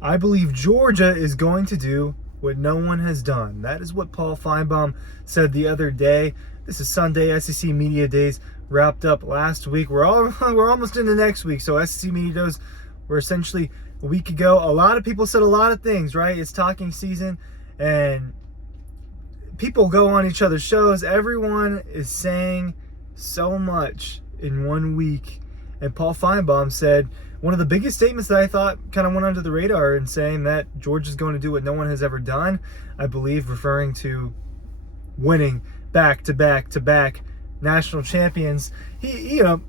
I believe Georgia is going to do what no one has done. That is what Paul Finebaum said the other day. This is Sunday. SEC Media Days wrapped up last week. We're almost into next week. So SEC Media Days were essentially a week ago. A lot of people said a lot of things, right? It's talking season, and people go on each other's shows. Everyone is saying so much in 1 week. And Paul Finebaum said one of the biggest statements that I thought kind of went under the radar in saying that Georgia's going to do what no one has ever done, I believe referring to winning back-to-back national champions. You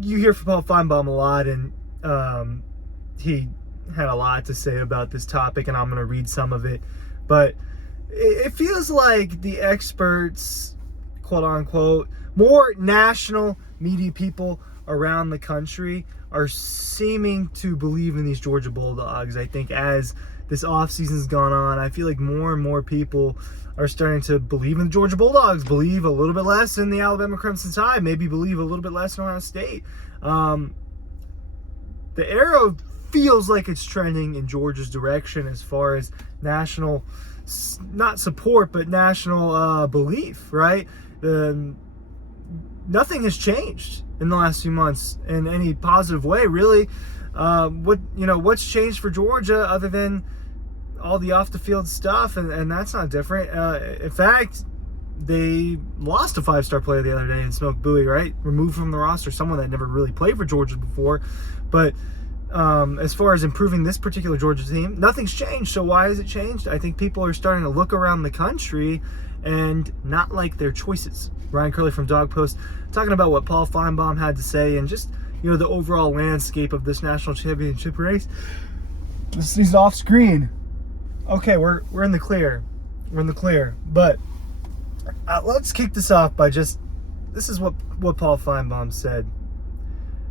hear from Paul Finebaum a lot, and he had a lot to say about this topic, and I'm going to read some of it. But it feels like the experts, quote-unquote, more national media people around the country are seeming to believe in these Georgia Bulldogs. I think as this offseason's gone on, I feel like more and more people are starting to believe in the Georgia Bulldogs, believe a little bit less in the Alabama Crimson Tide, maybe believe a little bit less in Ohio State. The arrow feels like it's trending in Georgia's direction as far as national, not support, but national belief, right? Nothing has changed in the last few months in any positive way, really. What's changed for Georgia other than all the off the field stuff, and that's not different. In fact, they lost a 5-star player the other day in Smoke Bowie, right? Removed from the roster, someone that never really played for Georgia before. But as far as improving this particular Georgia team, nothing's changed. So why has it changed? I think people are starting to look around the country and not like their choices. Ryan Curley from Dawg Post talking about what Paul Finebaum had to say and just, the overall landscape of this national championship race. He's off screen. Okay, we're in the clear. We're in the clear. But let's kick this off by this is what Paul Finebaum said.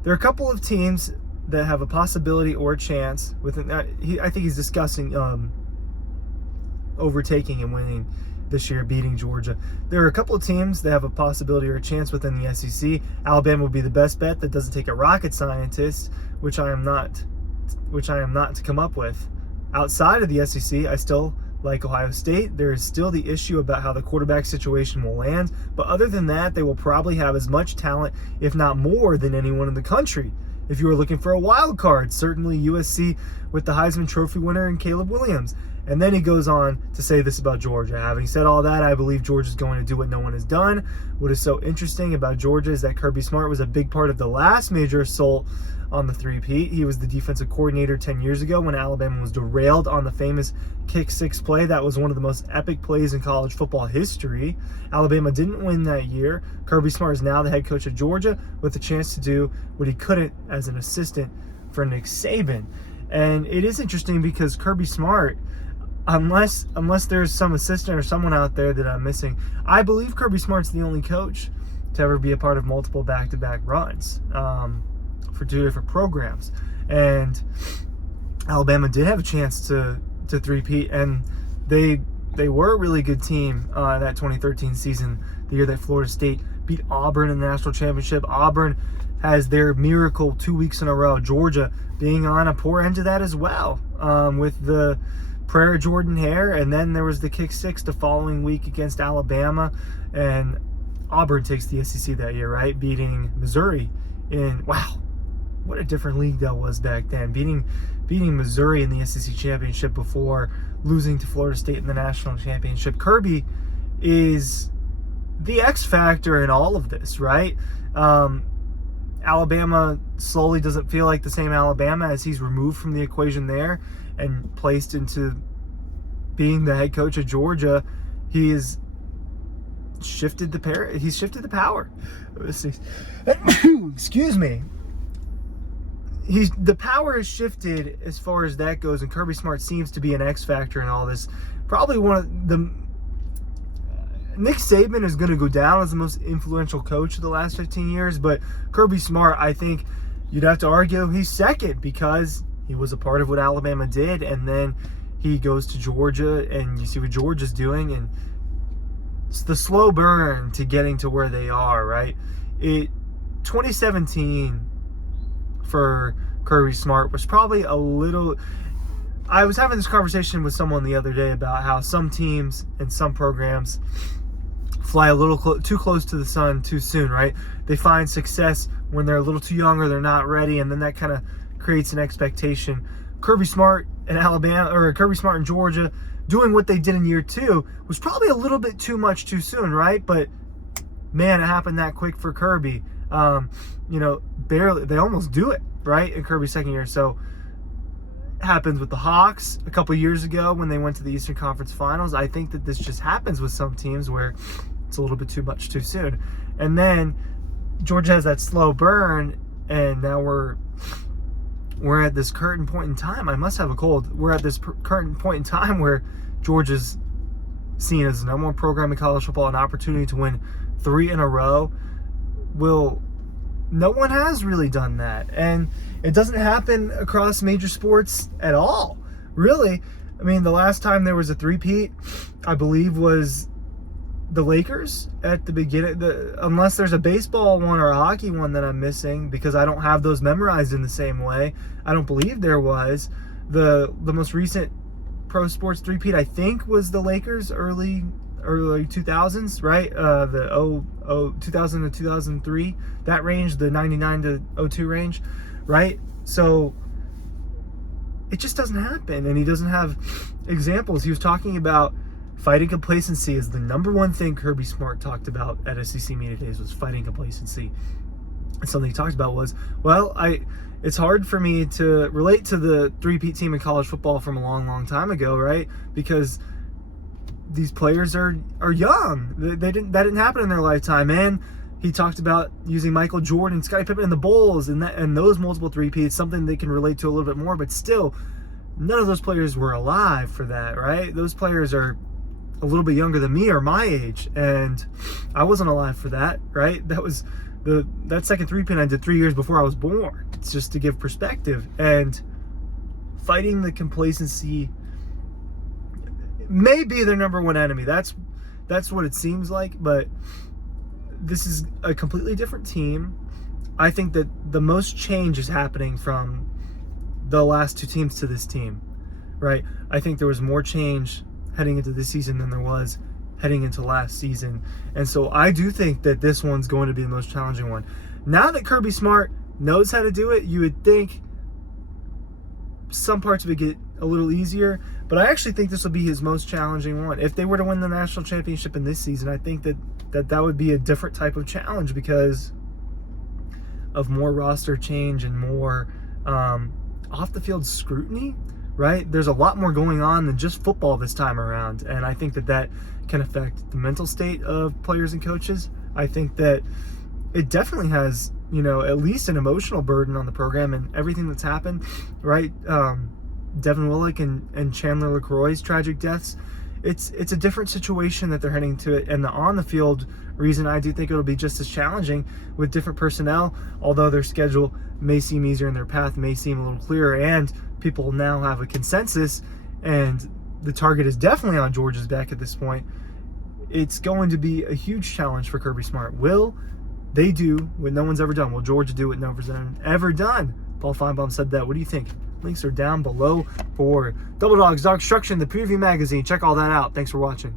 There are a couple of teams that have a possibility or a chance within that. I think he's discussing overtaking and winning this year, beating Georgia. There are a couple of teams that have a possibility or a chance within the SEC. Alabama would be the best bet. That doesn't take a rocket scientist, which I am not to come up with. Outside of the SEC, I still like Ohio State. There is still the issue about how the quarterback situation will land, but other than that, they will probably have as much talent, if not more, than anyone in the country. If you were looking for a wild card, certainly USC with the Heisman Trophy winner and Caleb Williams. And then he goes on to say this about Georgia. Having said all that, I believe Georgia's going to do what no one has done. What is so interesting about Georgia is that Kirby Smart was a big part of the last major assault on the three-peat. He was the defensive coordinator 10 years ago when Alabama was derailed on the famous kick-six play. That was one of the most epic plays in college football history. Alabama didn't win that year. Kirby Smart is now the head coach of Georgia with a chance to do what he couldn't as an assistant for Nick Saban. And it is interesting because Kirby Smart, unless there's some assistant or someone out there that I'm missing, I believe Kirby Smart's the only coach to ever be a part of multiple back-to-back runs for two different programs. And Alabama did have a chance to three-peat, and they were a really good team that 2013 season, the year that Florida State beat Auburn in the national championship. Auburn has their miracle 2 weeks in a row. Georgia being on a poor end of that as well, with the Prayer Jordan Hare, and then there was the kick six the following week against Alabama, and Auburn takes the SEC that year, right? Beating Missouri wow, what a different league that was back then. Beating Missouri in the SEC championship before losing to Florida State in the national championship. Kirby is the X factor in all of this, right? Alabama slowly doesn't feel like the same Alabama as he's removed from the equation there and placed into being the head coach of Georgia. He's shifted the power. Excuse me. The power is shifted as far as that goes, and Kirby Smart seems to be an X factor in all this. Probably one of the Nick Saban is going to go down as the most influential coach of the last 15 years, but Kirby Smart, I think you'd have to argue he's second because he was a part of what Alabama did, and then he goes to Georgia, and you see what Georgia's doing, and it's the slow burn to getting to where they are, right? 2017 for Kirby Smart was probably a little... I was having this conversation with someone the other day about how some teams and some programs fly a little too close to the sun too soon, right? They find success when they're a little too young or they're not ready, and then that kind of creates an expectation. Kirby Smart in Alabama, or Kirby Smart in Georgia, doing what they did in year 2 was probably a little bit too much too soon, right? But man, it happened that quick for Kirby. Barely, they almost do it, right, in Kirby's second year. So happens with the Hawks a couple years ago when they went to the Eastern Conference Finals. I think that this just happens with some teams where it's a little bit too much too soon. And then Georgia has that slow burn, and now we're at this current point in time. I must have a cold. We're at this current point in time where Georgia's seen as the number one program in college football, an opportunity to win 3 in a row. No one has really done that, and it doesn't happen across major sports at all, really. I mean, the last time there was a three-peat, I believe, was the Lakers at the beginning. Unless there's a baseball one or a hockey one that I'm missing, because I don't have those memorized in the same way. I don't believe there was. The most recent pro sports three-peat, I think, was the Lakers early 2000s, right? The 2000 to 2003, that range, the 99 to 02 range, right? So it just doesn't happen, and he doesn't have examples. He was talking about fighting complacency is the number one thing Kirby Smart talked about at SEC Media Days, was fighting complacency. And something he talked about was, it's hard for me to relate to the three-peat team in college football from a long, long time ago, right? Because these players are young. That didn't happen in their lifetime. And he talked about using Michael Jordan, Scottie Pippen, and the Bulls, and those multiple three-peats, something they can relate to a little bit more. But still, none of those players were alive for that, right? Those players are a little bit younger than me, or my age, and I wasn't alive for that, right? That second three-peat I did 3 years before I was born. It's just to give perspective. And fighting the complacency may be their number one enemy. That's what it seems like, but this is a completely different team. I think that the most change is happening from the last 2 teams to this team, right? I think there was more change heading into this season than there was heading into last season. And so I do think that this one's going to be the most challenging one. Now that Kirby Smart knows how to do it, you would think some parts of it get a little easier, but I actually think this will be his most challenging one. If they were to win the national championship in this season, I think that would be a different type of challenge because of more roster change and more off-the-field scrutiny, right? There's a lot more going on than just football this time around, and I think that can affect the mental state of players and coaches. I think that it definitely has, at least an emotional burden on the program and everything that's happened, right? Devin Willock and Chandler LaCroix's tragic deaths. It's a different situation that they're heading to it, and the on-the-field reason I do think it'll be just as challenging with different personnel, although their schedule may seem easier and their path may seem a little clearer, and people now have a consensus, and the target is definitely on Georgia's back at this point. It's going to be a huge challenge for Kirby Smart. Will they do what no one's ever done? Will Georgia do what no one's ever done? Paul Finebaum said that. What do you think? Links are down below for Double Dawg's Dog Construction, the preview magazine. Check all that out. Thanks for watching.